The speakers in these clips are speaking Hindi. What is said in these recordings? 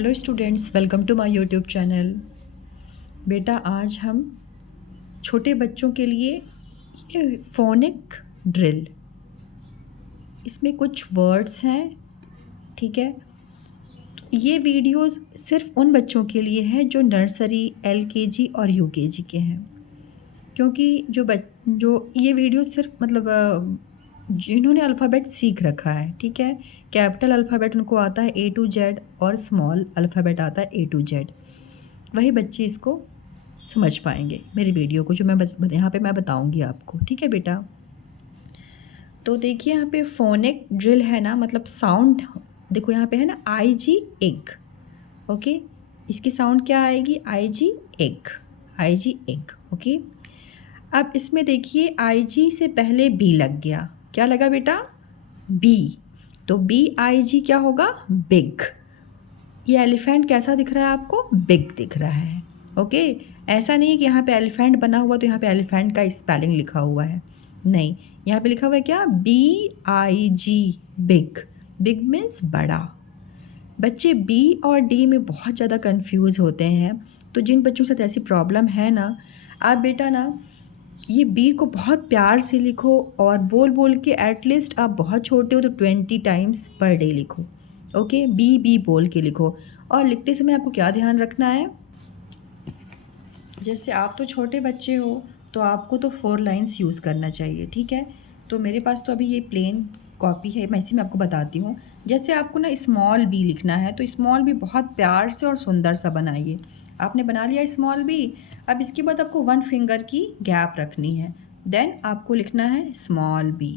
Hello students, welcome to my YouTube channel. बेटा आज हम छोटे बच्चों के लिए ये फोनिक ड्रिल, इसमें कुछ वर्ड्स हैं, ठीक है। ये वीडियोस सिर्फ उन बच्चों के लिए है जो नर्सरी, एलकेजी और यूकेजी के हैं, क्योंकि जो ये वीडियो सिर्फ जिन्होंने अल्फ़ाबेट सीख रखा है, ठीक है। कैपिटल अल्फ़ाबेट उनको आता है A to Z और स्मॉल अल्फ़ाबेट आता है A to Z, वही बच्चे इसको समझ पाएंगे मेरी वीडियो को, जो यहाँ पे मैं बताऊंगी आपको, ठीक है बेटा। तो देखिए यहाँ पे फोनिक ड्रिल है ना, मतलब साउंड देखो यहाँ पे है ना IG एग, ओके। इसकी साउंड क्या आएगी? IG egg, IG egg, okay. अब इसमें देखिए IG से पहले B लग गया, क्या लगा बेटा? B, तो BIG क्या होगा? बिग। ये एलिफेंट कैसा दिख रहा है आपको? बिग दिख रहा है, ओके। ऐसा नहीं है कि यहाँ पे एलिफेंट बना हुआ तो यहाँ पे एलिफेंट का स्पेलिंग लिखा हुआ है, नहीं। यहाँ पे लिखा हुआ है क्या? BIG, big. बिग मीन्स बड़ा। बच्चे B और D में बहुत ज़्यादा कंफ्यूज होते हैं, तो जिन बच्चों के साथ ऐसी प्रॉब्लम है ना, आप बेटा ना ये B को बहुत प्यार से लिखो और बोल बोल के, एटलीस्ट आप बहुत छोटे हो तो 20 टाइम्स पर डे लिखो, ओके। बी बोल के लिखो। और लिखते समय आपको क्या ध्यान रखना है, जैसे आप तो छोटे बच्चे हो तो आपको तो 4 लाइन्स यूज़ करना चाहिए, ठीक है। तो मेरे पास तो अभी ये प्लेन कॉपी है, मैं इसी में आपको बताती हूँ। जैसे आपको ना स्मॉल बी लिखना है तो स्मॉल बी बहुत प्यार से और सुंदर सा बनाइए। आपने बना लिया स्मॉल बी। अब इसके बाद आपको 1 फिंगर की गैप रखनी है, देन आपको लिखना है स्मॉल बी,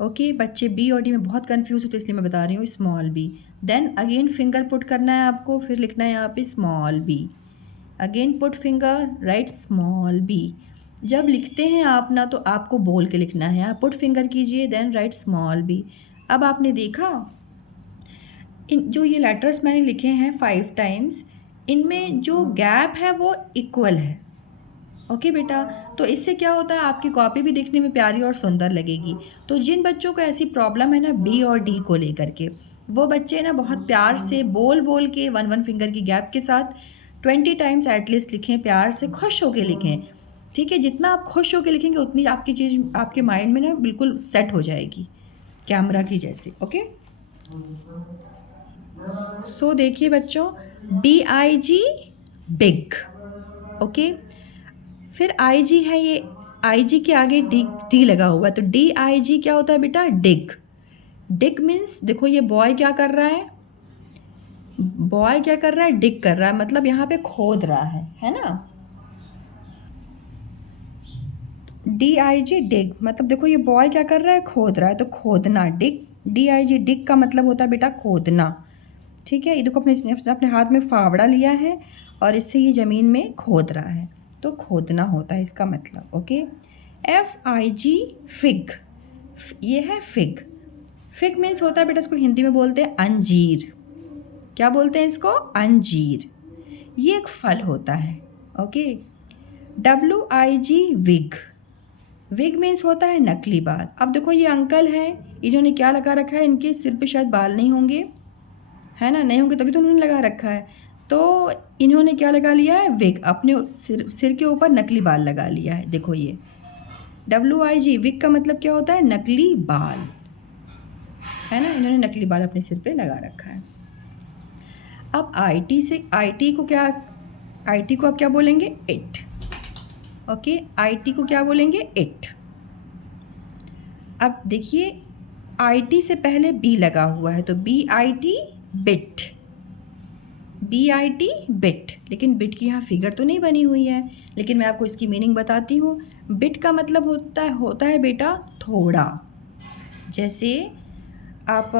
ओके। बच्चे बी और डी में बहुत कंफ्यूज होते हैं, इसलिए मैं बता रही हूँ small b. Then again finger put करना है आपको, फिर लिखना है यहाँ पे small b, again put finger, right small b. जब लिखते हैं आप ना तो आपको बोल के लिखना है, आप पुट फिंगर कीजिए, देन राइट स्मॉल बी। अब आपने देखा इन जो ये लेटर्स मैंने लिखे हैं 5 टाइम्स, इनमें जो गैप है वो इक्वल है, ओके बेटा। तो इससे क्या होता है, आपकी कॉपी भी दिखने में प्यारी और सुंदर लगेगी। तो जिन बच्चों को ऐसी प्रॉब्लम है ना बी और डी को लेकर के, वो बच्चे ना बहुत प्यार से बोल बोल के 1 फिंगर की गैप के साथ 20 टाइम्स एटलीस्ट लिखें, प्यार से खुश होके लिखें, ठीक है। जितना आप खुश होके लिखेंगे उतनी आपकी चीज़ आपके माइंड में ना बिल्कुल सेट हो जाएगी, कैमरा की जैसे, ओके। सो देखिए बच्चों, BIG बिग, ओके। फिर IG है, ये IG के आगे डी लगा हुआ है, तो DIG क्या होता है बेटा? डिग। डिग मीन्स देखो ये बॉय क्या कर रहा है, बॉय क्या कर रहा है? डिग कर रहा है, मतलब यहाँ पे खोद रहा है ना। DIG डिग, मतलब देखो ये बॉय क्या कर रहा है? खोद रहा है, तो खोदना, डिग। DIG डिग का मतलब होता है बेटा खोदना, ठीक है। ये देखो अपने हाथ में फावड़ा लिया है और इससे ये ज़मीन में खोद रहा है, तो खोदना होता है इसका मतलब, ओके। FIG फिग, ये है फिग। फिग मीन्स होता है बेटा, इसको हिंदी में बोलते हैं अंजीर। क्या बोलते हैं इसको? अंजीर। ये एक फल होता है, okay. WIG wig, wig means होता है नकली बाल। अब देखो ये अंकल हैं, इन्होंने क्या लगा रखा है? इनके सिर पे शायद बाल नहीं होंगे, है ना, नहीं होंगे तभी तो उन्होंने लगा रखा है। तो इन्होंने क्या लगा लिया है? विग, अपने सिर के ऊपर नकली बाल लगा लिया है, देखो ये WIG विग का मतलब क्या होता है? नकली बाल, है ना, इन्होंने नकली बाल अपने सिर पे लगा रखा है। अब IT को आप क्या बोलेंगे? It, okay. IT को क्या बोलेंगे? इट। अब देखिए IT से पहले B लगा हुआ है, तो BIT बिट, BIT बिट, लेकिन बिट की यहाँ फिगर तो नहीं बनी हुई है, लेकिन मैं आपको इसकी मीनिंग बताती हूँ। बिट का मतलब होता है बेटा थोड़ा। जैसे आप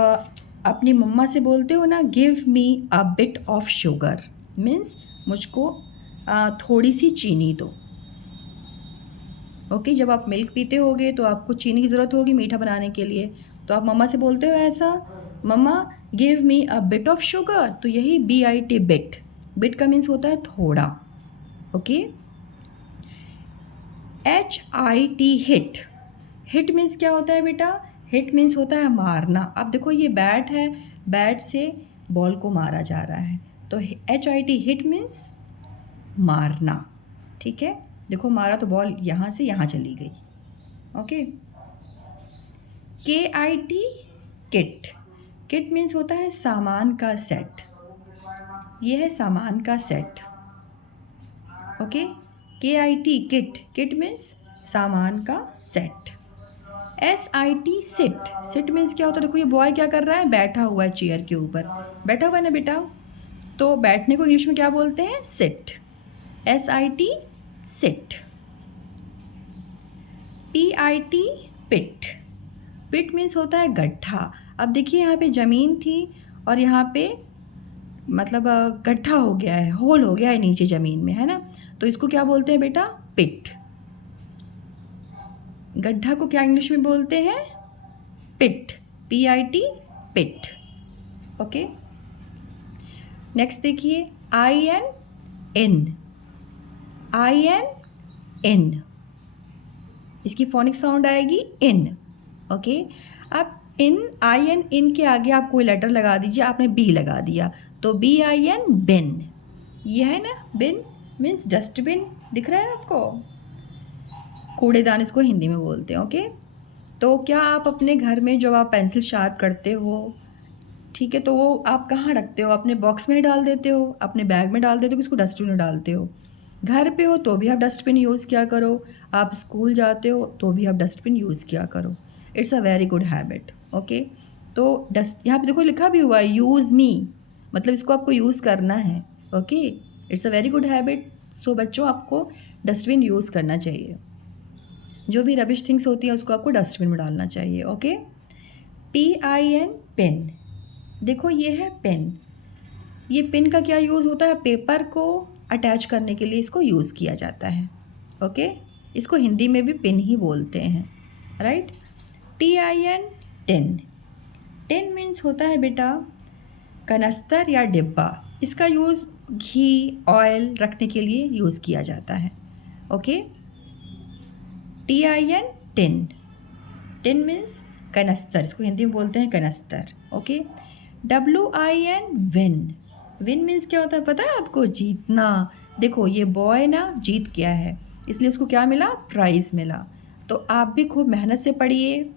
अपनी मम्मा से बोलते हो ना, give me a bit of sugar, means मुझको थोड़ी सी चीनी दो, ओके। जब आप मिल्क पीते होगे तो आपको चीनी की ज़रूरत होगी मीठा बनाने के लिए, तो आप मम्मा से बोलते हो ऐसा, mumma give me a bit of sugar, तो यही BIT बिट, बिट का मीन्स होता है थोड़ा, okay. HIT hit, hit means क्या होता है बेटा? हिट मीन्स होता है मारना। अब देखो ये बैट है, बैट से बॉल को मारा जा रहा है। तो HIT हिट मीन्स मारना, ठीक है। देखो मारा तो बॉल यहाँ से यहाँ चली गई, okay. KIT kit, kit means होता है सामान का सेट, ये है सामान का set, okay. KIT kit, kit means सामान का set. SIT sit, sit means क्या होता है, देखो ये बॉय क्या कर रहा है, बैठा हुआ है चेयर के ऊपर, बैठा हुआ है ना बेटा, तो बैठने को इंग्लिश में क्या बोलते हैं, सिट, SIT सिट। PIT पिट, पिट मीन्स होता है गड्ढा। अब देखिए यहाँ पे ज़मीन थी और यहाँ पे मतलब गड्ढा हो गया है, होल हो गया है नीचे ज़मीन में, है ना, तो इसको क्या बोलते हैं बेटा, पिट। गड्ढा को क्या इंग्लिश में बोलते हैं, पिट, PIT पिट, ओके। नेक्स्ट देखिए INN, इसकी फोनिक साउंड आएगी इन, ओके। अब IN के आगे आप कोई लेटर लगा दीजिए, आपने B लगा दिया तो BIN बिन, ये है ना, बिन मीन्स डस्टबिन, दिख रहा है आपको, कूड़ेदान इसको हिंदी में बोलते हैं, ओके। तो क्या आप अपने घर में जब आप पेंसिल शार्प करते हो, ठीक है, तो वो आप कहाँ रखते हो, अपने बॉक्स में ही डाल देते हो, अपने बैग में डाल देते हो, किसको डस्टबिन में डालते हो। घर पे हो तो भी आप डस्टबिन यूज़ किया करो, आप स्कूल जाते हो तो भी आप डस्टबिन यूज़ किया करो, it's a very good habit, okay. तो यहाँ पे देखो लिखा भी हुआ है यूज़ मी, मतलब इसको आपको यूज़ करना है, okay, it's a very good habit. So बच्चों आपको डस्टबिन यूज़ करना चाहिए, जो भी रबिश थिंग्स होती हैं उसको आपको डस्टबिन में डालना चाहिए, ओके। PIN पेन, देखो ये है पेन, ये पेन का क्या यूज़ होता है, पेपर को अटैच करने के लिए इसको यूज़ किया जाता है, ओके। इसको हिंदी में भी पेन ही बोलते हैं, right. TIN tin, tin means होता है बेटा कनस्तर या डिब्बा, इसका यूज़ घी ऑयल रखने के लिए यूज़ किया जाता है, okay. TIN tin, tin means कनस्तर, इसको हिंदी में बोलते हैं कनस्तर, okay. WIN win, win means क्या होता है पता है आपको, जीतना। देखो ये बॉय ना जीत गया है, इसलिए उसको क्या मिला, प्राइज़ मिला। तो आप भी खूब मेहनत से पढ़िए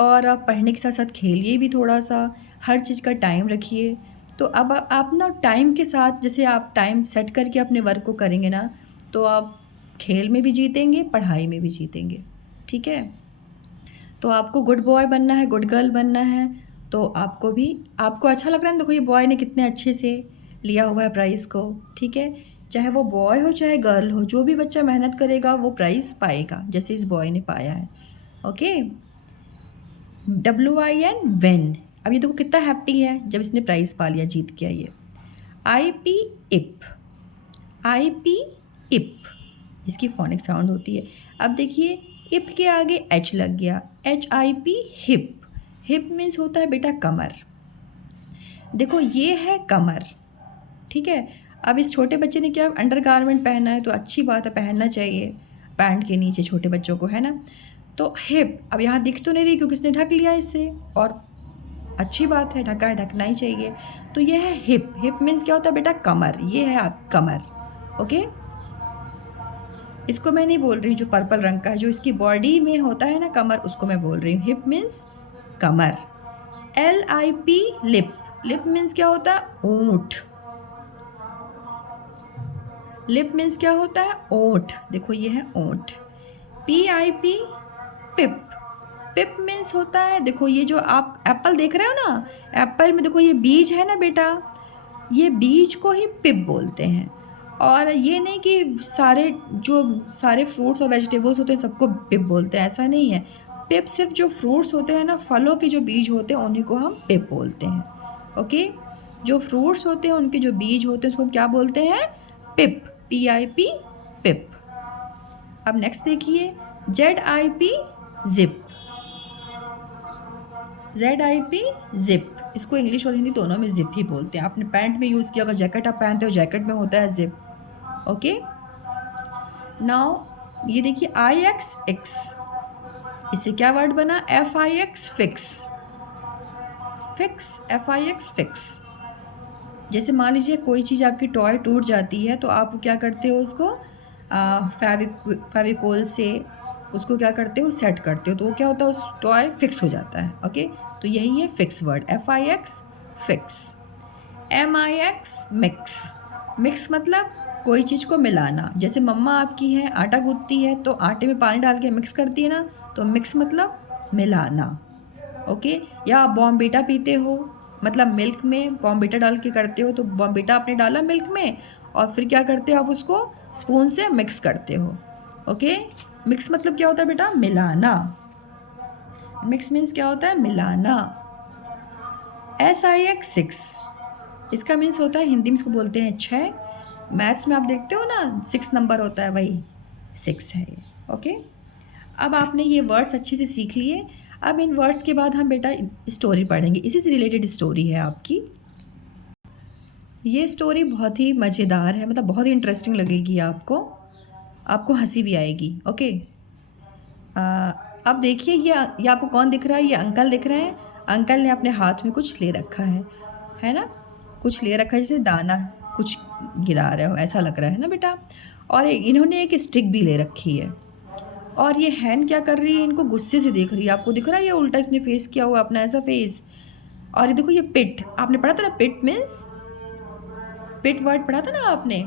और आप पढ़ने के साथ साथ खेलिए भी थोड़ा सा, हर चीज़ का टाइम रखिए। तो अब आप ना टाइम के साथ, जैसे आप टाइम सेट करके अपने वर्क को करेंगे ना, तो आप खेल में भी जीतेंगे, पढ़ाई में भी जीतेंगे, ठीक है। तो आपको गुड बॉय बनना है, गुड गर्ल बनना है, तो आपको अच्छा लग रहा है ना, देखो ये बॉय ने कितने अच्छे से लिया हुआ है प्राइज़ को, ठीक है। चाहे वो बॉय हो चाहे गर्ल हो, जो भी बच्चा मेहनत करेगा वो प्राइज़ पाएगा, जैसे इस बॉय ने पाया है, ओके। WIN विन, अब ये देखो कितना हैप्पी है जब इसने प्राइज़ पा लिया, जीत गया ये। IP इप, IP इप, इसकी फोनिक साउंड होती है। अब देखिए इप के आगे H लग गया, HIP हिप, हिप मीन्स होता है बेटा कमर, देखो ये है कमर, ठीक है। अब इस छोटे बच्चे ने क्या अंडरगारमेंट पहना है, तो अच्छी बात है, पहनना चाहिए पैंट के नीचे छोटे बच्चों को, है ना। तो हिप, अब यहाँ दिख तो नहीं रही क्योंकि इसने ढक लिया इससे, और अच्छी बात है, ढका है, ढकना ही चाहिए। तो ये है हिप, हिप मीन्स क्या होता है बेटा कमर, ये है आप कमर, ओके। इसको मैं नहीं बोल रही जो पर्पल रंग का है, जो इसकी बॉडी में होता है ना कमर, उसको मैं बोल रही हूँ, हिप मीन्स कमर। LIP लिप, लिप मीन्स क्या होता है, ऊँट, लिप मीन्स क्या होता है, ओठ, देखो ये है ओठ। PIP पिप, पिप मीन्स होता है, देखो ये जो आप एप्पल देख रहे हो ना, एप्पल में देखो ये बीज है ना बेटा, ये बीज को ही पिप बोलते हैं। और ये नहीं कि सारे फ्रूट्स और वेजिटेबल्स होते हैं सबको पिप बोलते हैं, ऐसा नहीं है। पिप सिर्फ जो फ्रूट्स होते हैं ना, फलों के जो बीज होते हैं उन्हीं को हम पिप बोलते हैं, ओके। जो फ्रूट्स होते हैं उनके जो बीज होते हैं उसको हम क्या बोलते हैं, पिप, PIP पिप। अब नेक्स्ट देखिए ZIP जिप, ZIP जिप, इसको इंग्लिश और हिंदी दोनों में जिप ही बोलते हैं। आपने पैंट में यूज़ किया, अगर जैकेट आप पहनते हो जैकेट में होता है जिप, ओके। नाउ ये देखिए IXX, इससे क्या वर्ड बना, FIX fix, fix, FIX fix, जैसे मान लीजिए कोई चीज़ आपकी टॉय टूट जाती है तो आप क्या करते हो उसको फेविकोल से उसको क्या करते हो सेट करते हो, तो वो क्या होता है उस टॉय फिक्स हो जाता है। ओके, तो यही है fix word, FIX fix. MIX mix. Mix मतलब कोई चीज़ को मिलाना। जैसे मम्मा आपकी है आटा गूँथती है तो आटे में पानी डाल के मिक्स करती है ना, तो मिक्स मतलब मिलाना। ओके, या आप बॉर्नवीटा पीते हो मतलब मिल्क में बॉर्नवीटा डाल के करते हो, तो बॉर्नवीटा आपने डाला मिल्क में और फिर क्या करते हो आप उसको स्पून से मिक्स करते हो। ओके, मिक्स मतलब क्या होता है बेटा, मिलाना। मिक्स मीन्स क्या होता है, मिलाना। SIX सिक्स, इसका मीन्स होता है हिंदी में इसको बोलते हैं 6। मैथ्स में आप देखते हो ना 6 नंबर होता है, वही 6 है ये। ओके, अब आपने ये वर्ड्स अच्छे से सीख लिए। अब इन वर्ड्स के बाद हम बेटा स्टोरी पढ़ेंगे, इसी से रिलेटेड स्टोरी है आपकी। ये स्टोरी बहुत ही मज़ेदार है, मतलब बहुत ही इंटरेस्टिंग लगेगी आपको, आपको हंसी भी आएगी। ओके, अब देखिए ये आपको कौन दिख रहा है, ये अंकल दिख रहे हैं। अंकल ने अपने हाथ में कुछ ले रखा है ना, कुछ ले रखा है जैसे दाना कुछ गिरा रहे हो ऐसा लग रहा है ना बेटा। और इन्होंने एक स्टिक भी ले रखी है और ये हैन क्या कर रही है, इनको गुस्से से देख रही है। आपको दिख रहा है ये उल्टा इसने फेस किया हुआ अपना ऐसा फेस। और ये देखो ये पिट, आपने पढ़ा था ना पिट मीन्स, पिट वर्ड पढ़ा था ना आपने,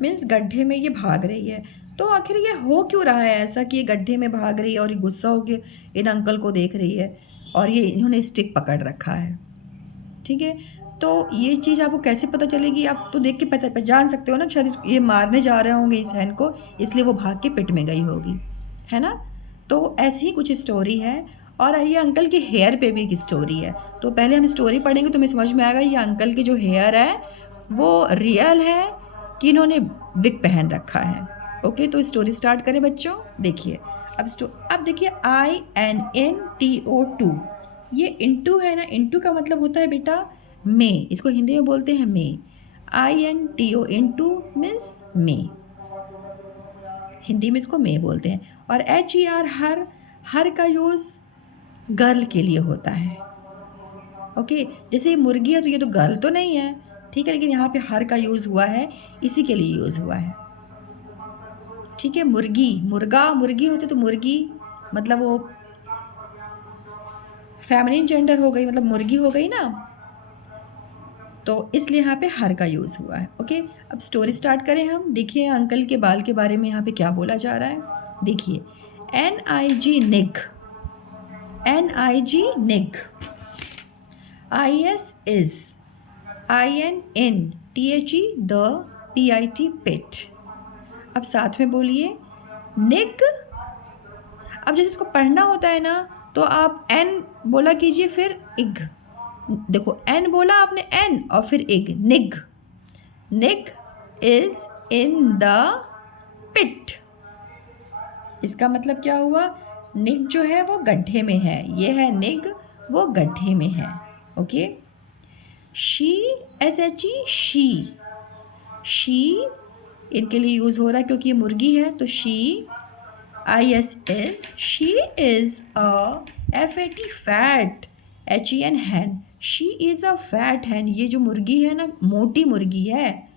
मीन्स गड्ढे में ये भाग रही है। तो आखिर ये हो क्यों रहा है ऐसा कि ये गड्ढे में भाग रही है और ये गुस्सा होकर इन अंकल को देख रही है और ये इन्होंने स्टिक पकड़ रखा है। ठीक है, तो ये चीज़ आपको कैसे पता चलेगी, आप तो देख के पहचान सकते हो ना, शायद ये मारने जा रहे होंगे इस हैन को, इसलिए वो भाग के पिट में गई होगी, है ना। तो ऐसी ही कुछ स्टोरी है। और ये अंकल के हेयर पे भी एक स्टोरी है। तो पहले हम स्टोरी पढ़ेंगे तो हमें समझ में आएगा ये अंकल के जो हेयर है वो रियल है कि इन्होंने विग पहन रखा है। ओके, तो स्टोरी स्टार्ट करें बच्चों। देखिए अब देखिए INNTO2, ये इंटू है ना, इंटू का मतलब होता है बेटा में, इसको हिंदी में बोलते हैं में। INTO इंटू मीन्स में, हिंदी में इसको में बोलते हैं। और HER हर का यूज़ गर्ल के लिए होता है। ओके, जैसे ये मुर्गी है तो ये तो गर्ल तो नहीं है, ठीक है, लेकिन यहाँ पे हर का यूज़ हुआ है, इसी के लिए यूज़ हुआ है। ठीक है, मुर्गी मुर्गा मुर्गी होते तो मुर्गी मतलब वो फेमिनिन जेंडर हो गई, मतलब मुर्गी हो गई ना, तो इसलिए यहाँ पे हर का यूज़ हुआ है। ओके, अब स्टोरी स्टार्ट करें हम। देखिए अंकल के बाल के बारे में यहाँ पे क्या बोला जा रहा है। देखिए NIG निग, NIG निग, IS is, INNTHE the, PIT पिट। अब साथ में बोलिए निग। अब जैसे इसको पढ़ना होता है ना तो आप N बोला कीजिए फिर इग। देखो N बोला आपने N और फिर इग, निग। निग इज इन द पिट, इसका मतलब क्या हुआ, निग जो है वो गड्ढे में है, ये है निग, वो गड्ढे में है। ओके, शी SHE शी इनके लिए यूज़ हो रहा है क्योंकि ये मुर्गी है, तो she ISS, she is a FAT fat, HEN hen, she is a fat hen. ये जो मुर्गी है ना मोटी मुर्गी है,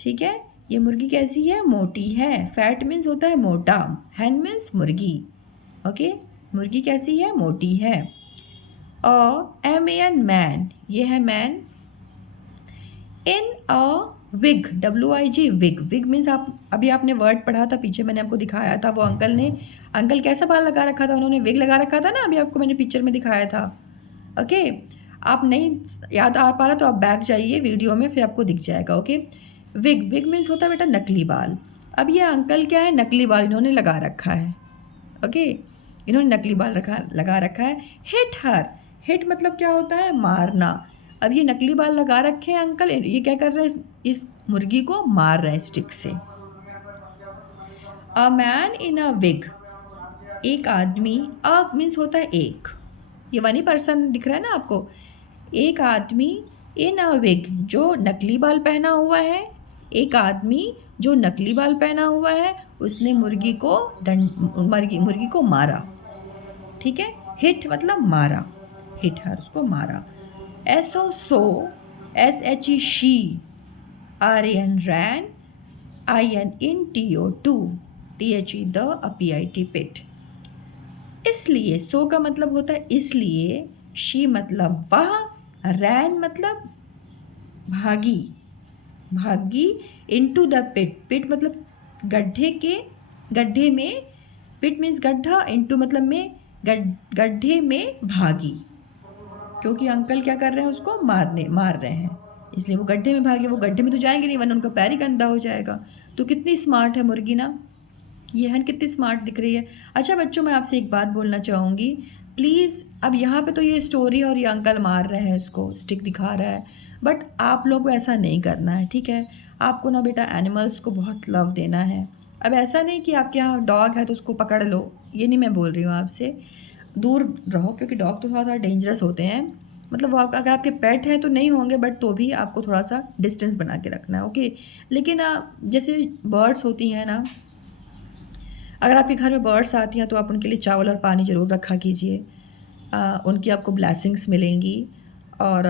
ठीक है, ये मुर्गी कैसी है, मोटी है। फैट मीन्स होता है मोटा, हैन मीन्स मुर्गी। ओके, मुर्गी कैसी है, मोटी है। MAN मैन, ये है man. In a wig, WIG wig, wig means आप अभी आपने वर्ड पढ़ा था पीछे, मैंने आपको दिखाया था, वो अंकल कैसा बाल लगा रखा था, उन्होंने विग लगा रखा था ना, अभी आपको मैंने पिक्चर में दिखाया था। ओके, आप नहीं याद आ पा रहा तो आप बैक जाइए वीडियो में, फिर आपको दिख जाएगा। ओके, विग मीन्स होता है बेटा नकली बाल। अब ये अंकल क्या है, नकली बाल इन्होंने लगा रखा है। ओके, इन्होंने नकली बाल लगा रखा है। हिट मतलब क्या होता है, मारना। अब ये नकली बाल लगा रखे हैं अंकल, ये क्या कर रहे हैं, इस मुर्गी को मार रहे हैं स्टिक से। A man in a wig, एक आदमी, अ मीन्स होता है एक, ये वन ही पर्सन दिख रहा है ना आपको, एक आदमी इन अ विग जो नकली बाल पहना हुआ है, एक आदमी जो नकली बाल पहना हुआ है, उसने मुर्गी को मारा। ठीक है, हिट मतलब मारा। हिट हर, उसको मारा। SO so, SHE she, RAN ran, INTO to, THE the, PIT pit. इसलिए सो का मतलब होता है इसलिए, शी मतलब वह, रैन मतलब भागी, भागी, इनटू द पिट, पिट मतलब गड्ढे के, गड्ढे में, पिट मीन्स गड्ढा, इनटू मतलब में, गड्ढे में भागी, क्योंकि अंकल क्या कर रहे हैं, उसको मार रहे हैं, इसलिए वो गड्ढे में भागे। वो गड्ढे में तो जाएंगे नहीं वरना उनका पैर ही गंदा हो जाएगा। तो कितनी स्मार्ट है मुर्गी ना, ये हन कितनी स्मार्ट दिख रही है। अच्छा बच्चों, मैं आपसे एक बात बोलना चाहूँगी, प्लीज़। अब यहाँ पे तो ये स्टोरी और ये अंकल मार रहे हैं, इसको स्टिक दिखा रहा है, बट आप लोगों को ऐसा नहीं करना है, ठीक है। आपको ना बेटा एनिमल्स को बहुत लव देना है। अब ऐसा नहीं कि आपके यहाँ डॉग है तो उसको पकड़ लो, ये नहीं मैं बोल रही हूँ आपसे, दूर रहो, क्योंकि डॉग तो थोड़ा सा डेंजरस होते हैं। मतलब वो अगर आपके पेट हैं तो नहीं होंगे, बट तो भी आपको थोड़ा सा डिस्टेंस बना के रखना है, ओके। लेकिन जैसे बर्ड्स होती हैं ना, अगर आपके घर में बर्ड्स आती हैं तो आप उनके लिए चावल और पानी ज़रूर रखा कीजिए, उनकी आपको ब्लेसिंग्स मिलेंगी। और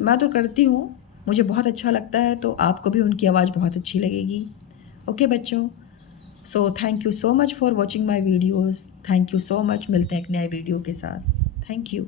मैं तो करती हूँ, मुझे बहुत अच्छा लगता है, तो आपको भी उनकी आवाज़ बहुत अच्छी लगेगी, ओके बच्चों। So thank you so much for watching my videos, thank you so much, मिलते हैं एक नए वीडियो के साथ, थैंक यू।